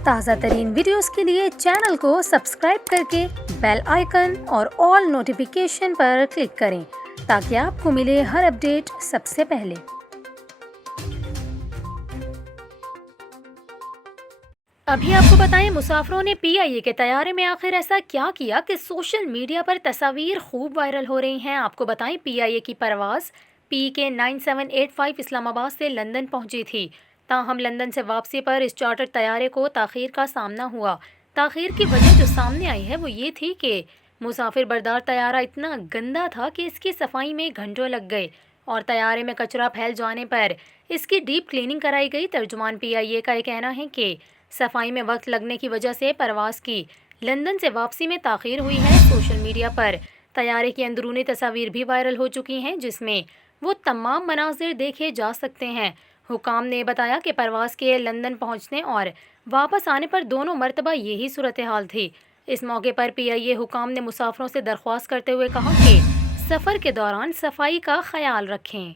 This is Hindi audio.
ताज़ा तरीन वीडियोस के लिए चैनल को सब्सक्राइब करके बेल आइकन और ऑल नोटिफिकेशन पर क्लिक करें ताकि आपको मिले हर अपडेट सबसे पहले। अभी आपको बताएं, मुसाफिरों ने पीआईए के तैयारे में आखिर ऐसा क्या किया कि सोशल मीडिया पर तस्वीर खूब वायरल हो रही हैं। आपको बताएं, पीआईए की परवाज़ PK 9785 इस्लामाबाद से लंदन पहुंची थी। ताहम लंदन से वापसी पर इस चार्टर तैयारे को ताख़ीर का सामना हुआ। ताख़ीर की वजह जो सामने आई है वो ये थी कि मुसाफिर बरदार तैयारा इतना गंदा था कि इसकी सफाई में घंटों लग गए और तैयारे में कचरा फैल जाने पर इसकी डीप क्लीनिंग कराई गई। तर्जुमान पीआईए का ये कहना है कि सफाई में वक्त लगने की वजह से परवाज़ की लंदन से वापसी में ताख़ीर हुई है। सोशल मीडिया पर तैयारे की अंदरूनी तस्वीर भी वायरल हो चुकी हैं जिसमें वो तमाम मनाजिर देखे जा सकते हैं। हुकाम ने बताया कि परवाज़ के लंदन पहुंचने और वापस आने पर दोनों मरतबा यही सूरत हाल थी। इस मौके पर पीआईए हुकाम ने मुसाफिरों से दरख्वास्त करते हुए कहा कि सफ़र के दौरान सफाई का ख्याल रखें।